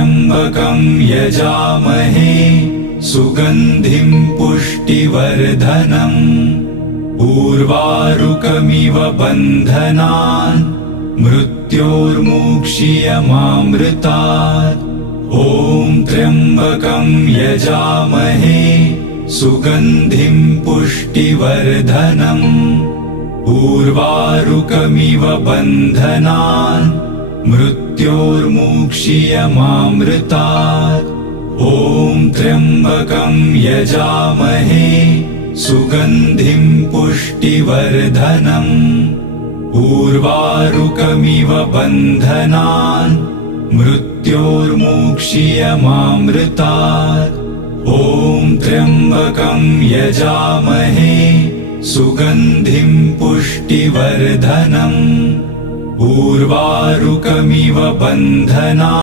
त्र्यम्बकं यजामहे सुगन्धिं पुष्टिवर्धनम् उर्वारुकमिव बन्धनान् मृत्योर्मुक्षीयमामृतात्। ॐ त्र्यम्बकं यजामहे सुगन्धिं पुष्टिवर्धनम् उर्वारुकमिव बन्धनान् मृत्योर्मुक्षीयमामृतात्। ॐ त्र्यम्बकं यजामहे सुगन्धिं पुष्टिवर्धनम् उर्वारुकमिव बन्धनान् मृत्योर्मुक्षीयमामृतात्। ॐ त्र्यम्बकं यजामहे सुगन्धिं पुष्टिवर्धनम् उर्वारुकमिव बन्धनान्